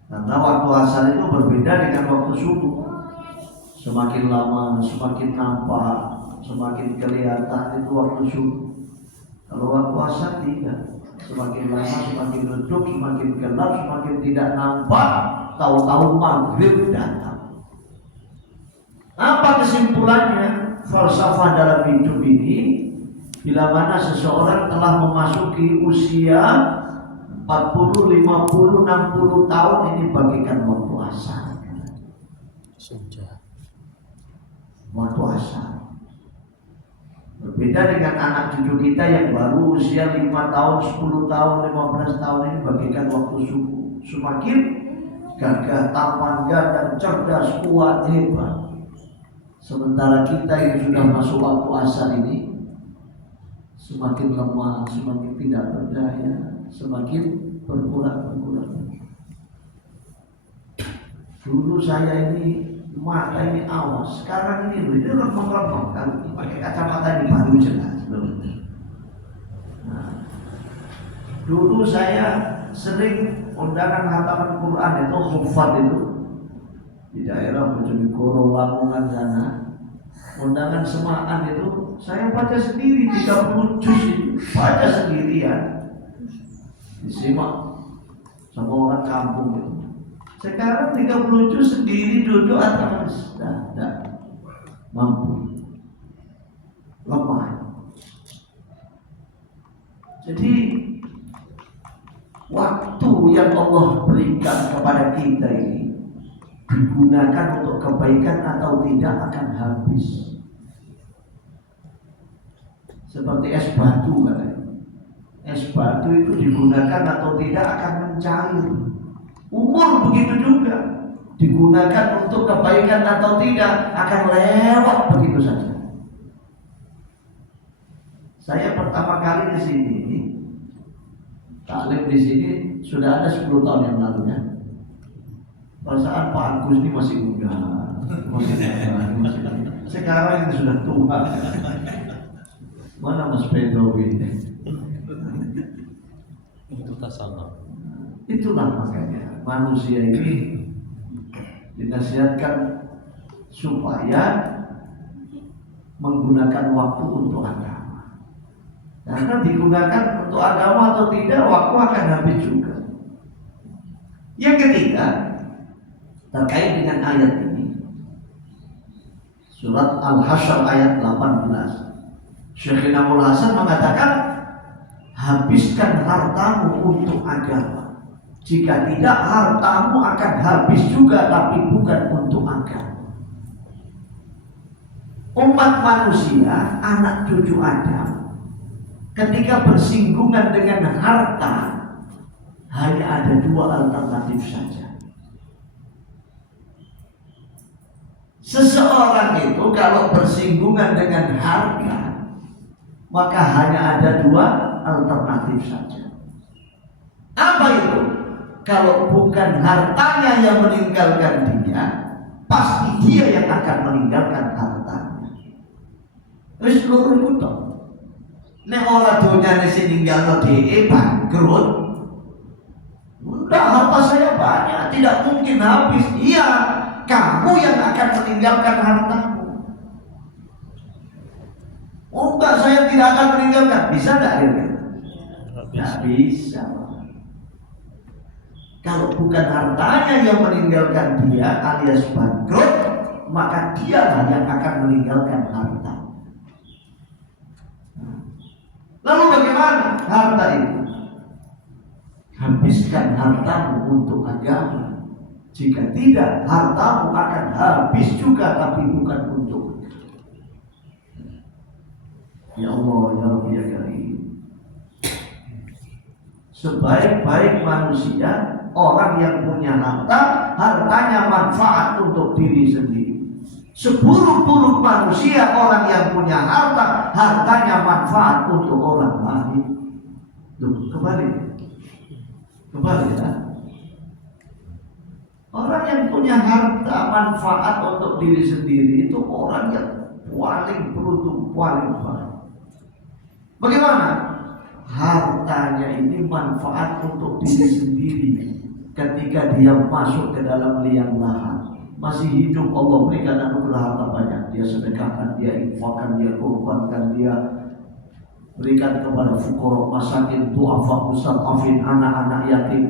Karena waktu asar itu berbeda dengan waktu subuh. Semakin lama, semakin nampak, semakin kelihatan itu waktu subuh. Kalau waktu asar tidak. Semakin lama, semakin redup, semakin gelap, semakin tidak nampak, tahu-tahu maghrib datang. Apa kesimpulannya? Falsafah dalam hidup ini, bila mana seseorang telah memasuki usia 40, 50, 60 tahun, ini bagikan waktu asar. Waktu asar. Berbeda dengan anak cucu kita yang baru usia 5 tahun, 10 tahun, 15 tahun, ini bagikan waktu subuh. Semakin gagah, tampan, gagah, cerdas, kuat, hebat. Sementara kita yang sudah masuk waktu asar ini semakin lemah, semakin tidak berdaya, semakin berkurang. Dulu saya ini mata ini awas, sekarang ini remang-remang. Kalau pakai kacamata ini baru jelas. Nah, dulu saya sering undangan hataman Quran itu, hufad itu di daerah Bojonegoro, Lamongan sana, undangan semaan itu saya baca sendiri 30 juz itu, baca sendirian, disimak sama orang kampung itu. Sekarang 30 juz sendiri duduk atas, tidak mampu, lemah. Jadi waktu yang Allah berikan kepada kita ini digunakan untuk kebaikan atau tidak akan habis. Seperti es batu kan. Es batu itu digunakan atau tidak akan mencair. Umur begitu juga, digunakan untuk kebaikan atau tidak akan lewat begitu saja. Saya pertama kali di sini, taklim di sini sudah ada 10 tahun yang lalu ya. Perasaan Pak Agus ini masih muda, sekarang ini sudah tua. Mana Mas Pedro ini? Itu tasawuf. Itulah makanya manusia ini dinasihatkan supaya menggunakan waktu untuk agama. Karena digunakan untuk agama atau tidak, waktu akan habis juga. Yang ketiga, terkait dengan ayat ini, surat Al-Hasyr ayat 18. Syekh Namul Hasan mengatakan, habiskan hartamu untuk agama. Jika tidak, hartamu akan habis juga, tapi bukan untuk agama. Umat manusia, anak cucu Adam, ketika bersinggungan dengan harta, hanya ada dua alternatif saja. Seseorang itu kalau bersinggungan dengan harta, maka hanya ada dua alternatif saja. Apa itu? Kalau bukan hartanya yang meninggalkan dia, pasti dia yang akan meninggalkan hartanya. Wis loro iku to. Nek ora donyane sing ninggalno dhewe bangkrut, udah harta saya banyak, tidak mungkin habis. Iya, kamu yang akan meninggalkan hartamu. Oh enggak, saya tidak akan meninggalkan. Bisa enggak akhirnya? Tidak bisa. Kalau bukan hartanya yang meninggalkan dia alias bangkrut, maka dialah yang akan meninggalkan harta. Lalu bagaimana harta itu? Habiskan hartamu untuk agama. Jika tidak, hartamu akan habis juga, tapi bukan untuk. Ya Allah, ya Rabbi, ya Karim. Sebaik-baik manusia, orang yang punya harta, hartanya manfaat untuk diri sendiri. Seburuk-buruk manusia, orang yang punya harta, hartanya manfaat untuk orang lain. Loh, kembali ya. Orang yang punya harta manfaat untuk diri sendiri itu orang yang paling beruntung, paling baik. Bagaimana? Hartanya ini manfaat untuk diri sendiri. Ketika dia masuk ke dalam liang lahat, masih hidup, Allah berikan anugerah harta banyak. Dia sedekahkan, dia infakkan, dia korbankan, dia berikan kepada fuqara, masakin, du'afa, mustad'afin, anak-anak yatim.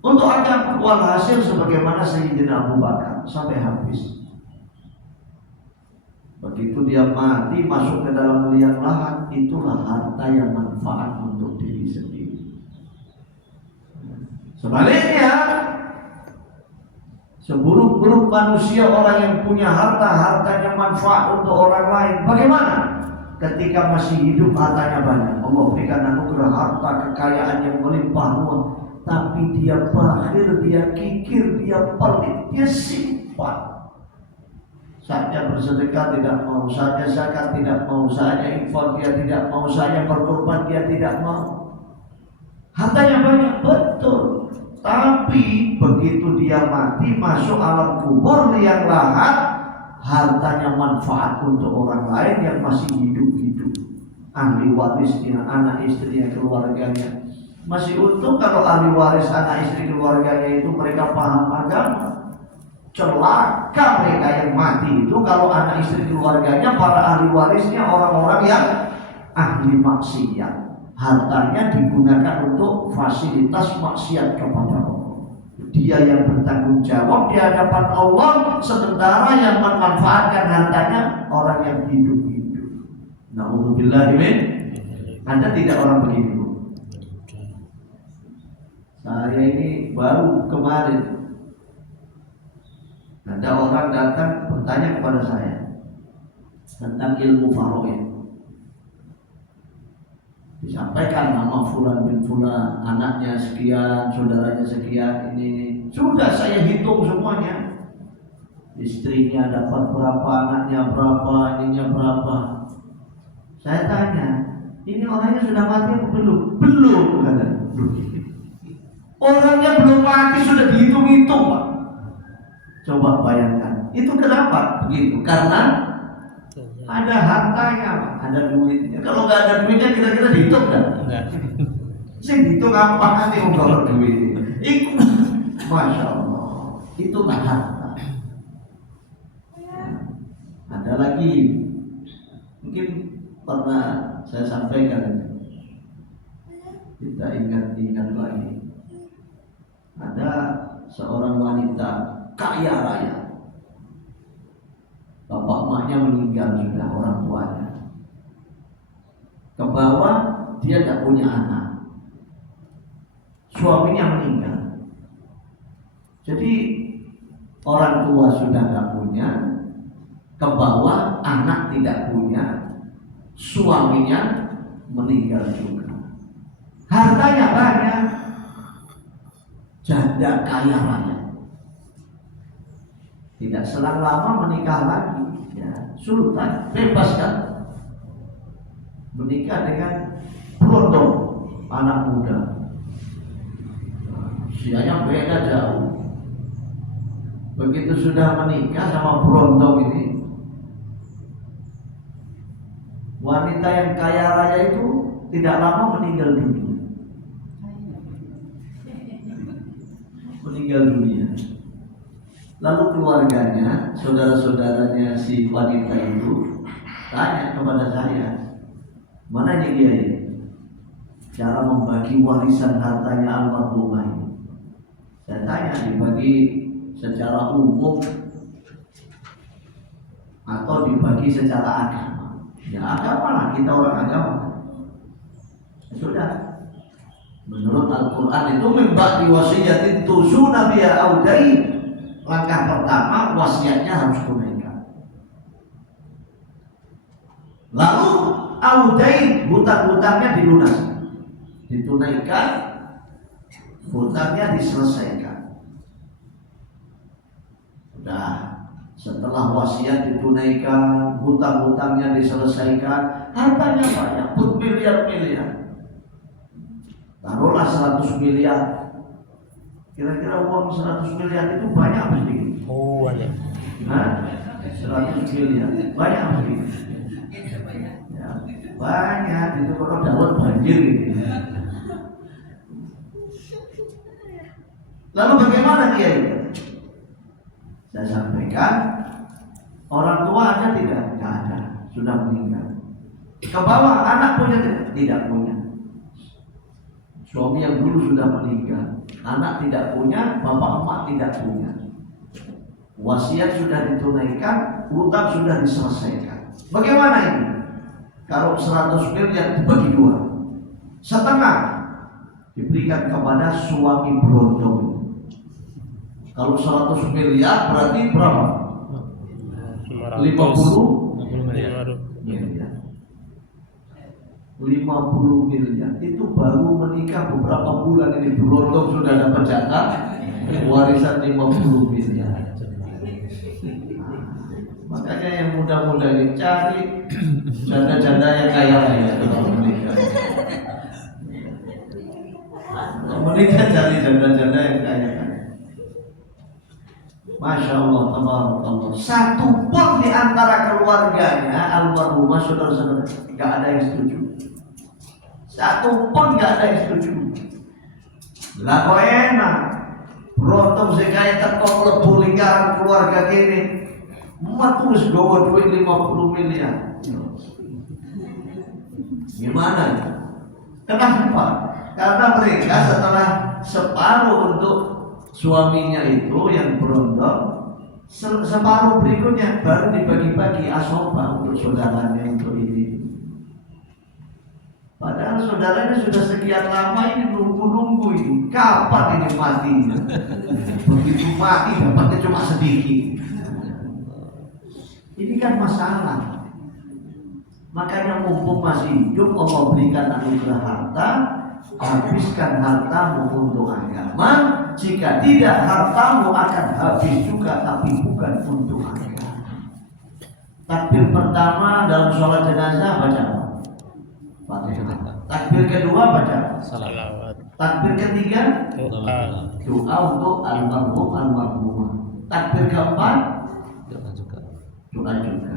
Untuk agama, walhasil sebagaimana Sayyidina Abu Bakar sampai habis. Begitu dia mati masuk ke dalam liang lahat, itulah harta yang manfaat untuk diri sendiri. Sebaliknya, seburuk-buruk manusia, orang yang punya harta, hartanya manfaat untuk orang lain. Bagaimana? Ketika masih hidup hartanya banyak, Allah berikan anugerah harta, kekayaan yang melimpah ruah, tapi dia bakhil, dia kikir, dia pelit, dia simpan. Saatnya bersedekah tidak mau, saatnya zakat tidak mau, saatnya infak dia tidak mau, saatnya berkorban dia tidak mau. Hartanya banyak, betul. Tapi begitu dia mati masuk alam kubur liang lahat, hartanya manfaat untuk orang lain yang masih hidup-hidup. Ahli warisnya, anak istrinya, keluarganya. Masih untung kalau ahli waris, anak istri, keluarganya itu mereka paham agama. Celaka mereka yang mati itu kalau anak istri keluarganya, para ahli warisnya orang-orang yang ahli maksiat. Hartanya digunakan untuk fasilitas maksiat kepada Allah. Dia yang bertanggung jawab di hadapan Allah, sementara yang memanfaatkan hartanya orang yang hidup-hidup. Na'udzubillah min. Ada tidak orang begini, Bu? Saya ini baru kemarin ada orang datang bertanya kepada saya tentang ilmu faraid. Disampaikan nama fulan bin fulan, anaknya sekian, saudaranya sekian, ini. Sudah saya hitung semuanya. Istrinya dapat berapa, anaknya berapa, ininya berapa. Saya tanya, ini orangnya sudah mati atau belum? Belum, katanya. Orangnya belum mati sudah dihitung-hitung, Pak. Coba bayangkan, itu kenapa begitu? Karena ada hartanya, ada duitnya. Kalau nggak ada duitnya, kira-kira dihitung kan? Enggak. Sing dihitung apa nanti kalau duit? Itu, masya Allah, itulah harta. Ada lagi, mungkin pernah saya sampaikan, kita ingat-ingat lagi. Ada seorang wanita kaya raya, bapak emaknya meninggal sudah, orang tuanya. Ke bawah dia tidak punya anak, suaminya meninggal. Jadi orang tua sudah tidak punya, ke bawah anak tidak punya, suaminya meninggal juga. Hartanya banyak, janda kaya raya. Tidak selang lama menikah lagi, ya, sultan, bebas kan? Menikah dengan berondong, anak muda. Usianya beda jauh. Begitu sudah menikah sama berondong ini, wanita yang kaya raya itu tidak lama meninggal dunia. Meninggal dunia. Lalu keluarganya, saudara-saudaranya si wanita itu tanya kepada saya, mana ini dia ini? Cara membagi warisan hartanya almarhumah ini. Saya tanya, dibagi secara umum atau dibagi secara agama? Ya agama lah, kita orang agama. Sudah. Menurut Al-Quran itu membagi wasiyatin tusuna biha audain. Langkah pertama wasiatnya harus tunaikan. Lalu audain, hutang-hutangnya dilunasi, ditunaikan, hutangnya diselesaikan. Sudah, setelah wasiat ditunaikan, hutang-hutangnya diselesaikan, hartanya banyak, bermiliar-miliar. Taruhlah 100 miliar. Kira-kira uang 100 miliar itu banyak apa sedikit? Oh, banyak. 100 miliar, banyak apa sedikit? Ya, banyak, itu kalau dapat banjir gitu. Lalu bagaimana dia itu? Saya sampaikan, orang tua ada tidak? Tidak ada, sudah meninggal. Ke bawah anak punya tidak? Tidak punya. Suami yang dulu sudah meninggal, anak tidak punya, bapak emak tidak punya. Wasiat sudah ditunaikan, hutang sudah diselesaikan. Bagaimana ini? Kalau 100 miliar dibagi dua, setengah diberikan kepada suami berondong. Kalau 100 miliar berarti berapa? 50 miliar. 50 miliar itu baru menikah beberapa bulan ini berondong sudah dapat jatah warisan 50 miliar. Makanya yang muda-muda ini cari janda-janda yang kaya raya kalau menikah. Kalau menikah cari janda-janda yang kaya raya. Masya Allah, tabarakallah. Satu pun di antara keluarganya almarhumah saudara-saudara nggak ada yang setuju. Satu pun nggak ada yang setuju. Lah kok enak, beruntung sekaya tekok lebu lingkaran keluarga gini, matus gawa duit 50 miliar. Gimana? Kenapa? Karena mereka setelah separuh untuk suaminya itu yang berondong, separuh berikutnya baru dibagi-bagi asoba untuk saudaranya untuk ini. Padahal saudaranya sudah sekian lama ini nunggu-nunggu ini, kapan ini matinya? Begitu mati dapatnya cuma sedikit. Ini kan masalah. Makanya mumpung masih hidup Allah berikan anugerah harta, habiskan hartamu untuk agama. Jika tidak, hartamu akan habis juga, tapi bukan untuk agama. Takbir pertama dalam sholat jenazah baca Fatihah. Takbir kedua baca Salawat. Takbir ketiga doa untuk almarhumah. Takbir keempat doa juga.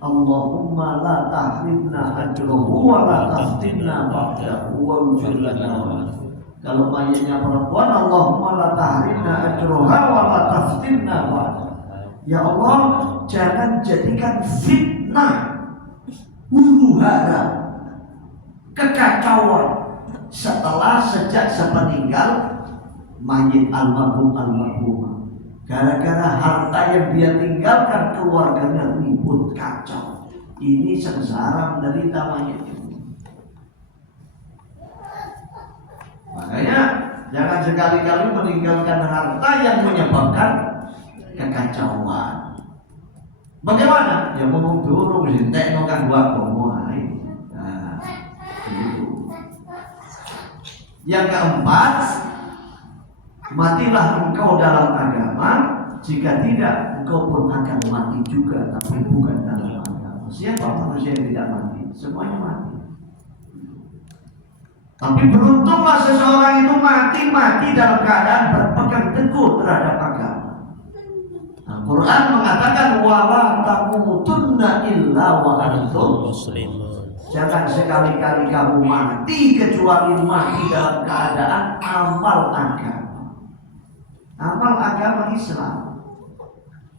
Allahumma la tahrimna ajruhu wa la taftinna ba'dahu wa ighfir lana. Kalau mayatnya perempuan, Allahumma la tahrimna ajruha wa la taftinna ba'dahu. Ya Allah, jangan jadikan fitnah, huru hara, kekacauan sejak sepeninggal mayit almarhum gara-gara harta yang dia tinggalkan, keluarganya ribut kacau. Ini sengsara menderita mayit. Makanya jangan sekali-kali meninggalkan harta yang menyebabkan kekacauan. Bagaimana? Ya ngomong dulu, tekno kan gua ngomong. Nah, itu. Yang keempat, matilah engkau dalam agama. Jika tidak, engkau pun akan mati juga, tapi bukan dalam agama. Siapa manusia yang tidak mati? Semuanya mati. Tapi beruntunglah seseorang itu mati dalam keadaan berpegang teguh terhadap agama. Al-Quran mengatakan wala tamutunna illa wa antum muslimun. Jangan sekali-kali kamu mati kecuali mati dalam keadaan amal agama. Amal agama Islam.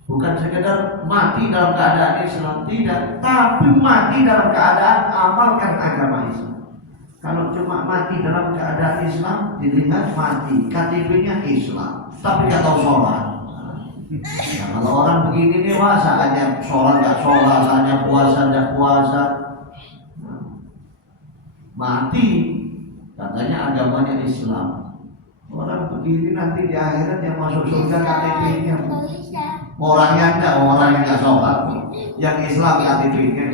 Bukan sekedar mati dalam keadaan Islam, tidak, tapi mati dalam keadaan amalkan agama Islam. Kalau cuma mati dalam keadaan Islam, dilihat mati, KTP-nya Islam, tapi nggak tahu sholat. Nah, kalau orang begini nih, saatnya sholat nggak sholat, saatnya puasa nggak puasa, mati, katanya agamanya Islam. Orang begini nanti di akhirat yang masuk surga KTP-nya. Orangnya enggak, orang yang nggak sholat, yang Islam KTP-nya.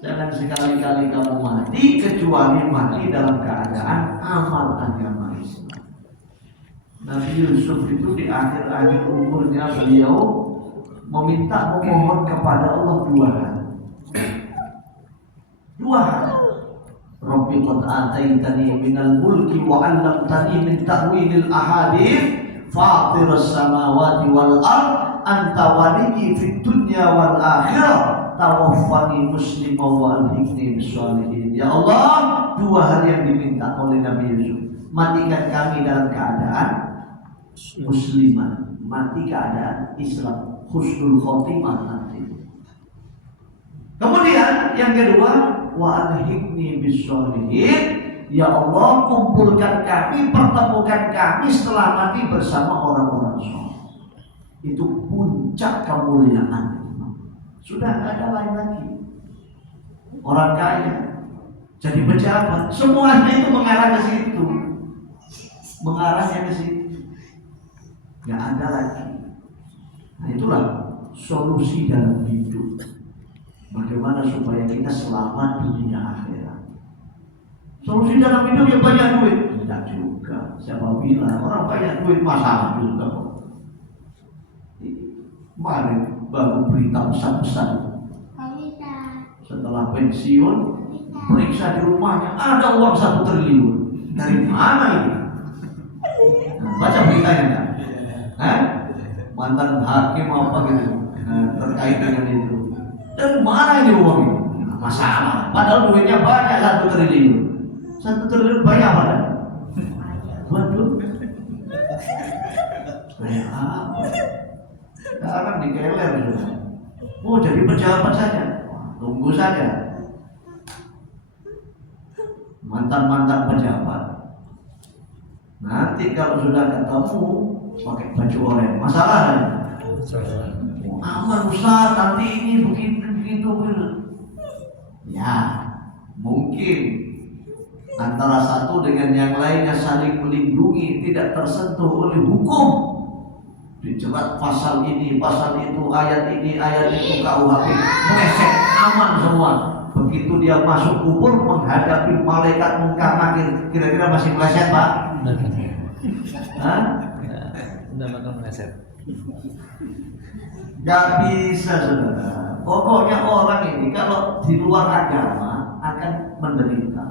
Jangan sekali-kali kamu mati kecuali mati dalam keadaan amal agama Islam. Nabi Yusuf itu di akhir-akhir umurnya beliau memohon kepada Allah dua hal. Rabbi qad ataitani minal mulki wa 'allamtani min ta'wilil ahadits fatiras samawati wal ard anta waliyyi fid dunya wal akhirah tawaffani muslimah wa alhiqni bish-shalihin. Ya Allah, dua hal yang diminta oleh Nabi Yusuf. Matikan kami dalam keadaan muslimah, mati keadaan Islam, husnul khotimah nanti. Kemudian yang kedua, wa alhiqni bish-shalihin. Ya Allah, kumpulkan kami, pertemukan kami setelah mati bersama orang-orang saleh. Itu puncak kemuliaan. Sudah tidak ada lain lagi. Orang kaya jadi pejabat, semuanya itu mengarah ke situ, mengarahnya ke situ. Tidak ada lagi. Nah, itulah solusi dalam hidup. Bagaimana supaya kita selamat dunia akhirat. Solusi dalam hidup yang banyak duit? Tidak juga. Siapa bilang orang banyak duit masalah juga kok. Mari baru berita pesan-pesan. Setelah pensiun, periksa di rumahnya ada uang 1 triliun. Dari mana ini? Nah, baca beritanya kan? Mantan hakim apa gitu terkait dengan itu. Dan mana ini uang ini? Nah, masalah. Padahal duitnya banyak 1 triliun. 1 triliun banyak mana? Waduh. Kayak apa? Sekarang dikeler sudah. Oh, jadi pejabat saja. Tunggu saja. Mantan-mantan pejabat. Nanti kalau sudah ketemu pakai baju oranye, masalah kan? Oh, aman Ustaz, nanti ini begitu. Ya, mungkin antara satu dengan yang lainnya saling melindungi, tidak tersentuh oleh hukum. Dijerat pasal ini, pasal itu, ayat ini, ayat itu, KUHP, meleset, aman semua. Begitu dia masuk kubur menghadapi malaikat munkar nakir, kira-kira masih meleset, Pak? Hah? Udah bakal meleset. Gak bisa, saudara. Pokoknya orang ini kalau di luar agama akan menderita.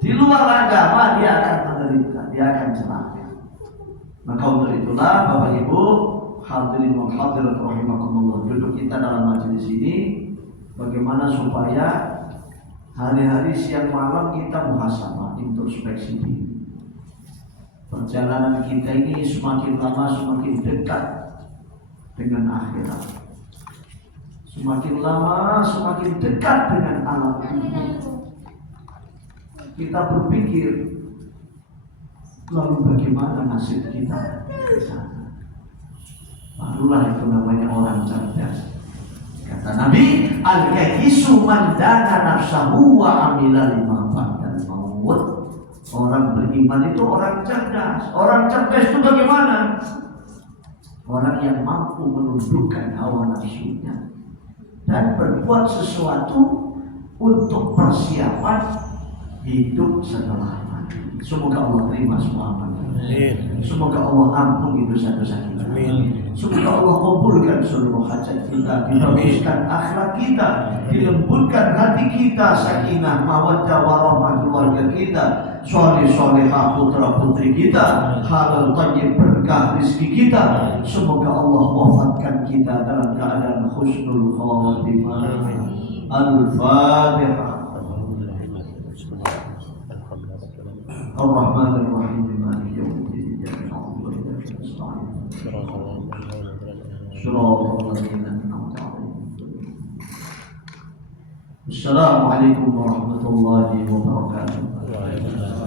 Di luar agama dia akan menderita, dia akan celaka. Maka untuk itulah Bapak Ibu hadirin wa hadirat rahimakumullah, duduk kita dalam majelis ini bagaimana supaya hari-hari siang malam kita muhasabah, introspeksi diri. Perjalanan kita ini semakin lama semakin dekat dengan akhirat. Semakin lama semakin dekat dengan alam ini. Kita berpikir, lalu bagaimana nasib kita di sana? Barulah itu namanya orang cerdas. Kata Nabi, al-kayyisu man dana nafsahu wa amila lima ba'dal maut. Orang beriman itu orang cerdas. Orang cerdas itu bagaimana? Orang yang mampu menundukkan hawa nafsunya dan berbuat sesuatu untuk persiapan hidup setelah mati. Semoga Allah terima semua amal. Semoga Allah ampuni dosa-dosa kita. Semoga Allah kabulkan seluruh hajat kita, dibaguskan akhlak kita, dilembutkan hati kita, sakinah, mawaddah, warahmah keluarga kita, soleh-solehah putra putri kita, halal thayyib berkah rezeki kita. Semoga Allah wafatkan kita dalam keadaan husnul khatimah. Al-Fatihah. Ar-Rahman Ar-Rahim Maliki Yawmiddin. Assalamualaikum warahmatullahi wabarakatuh.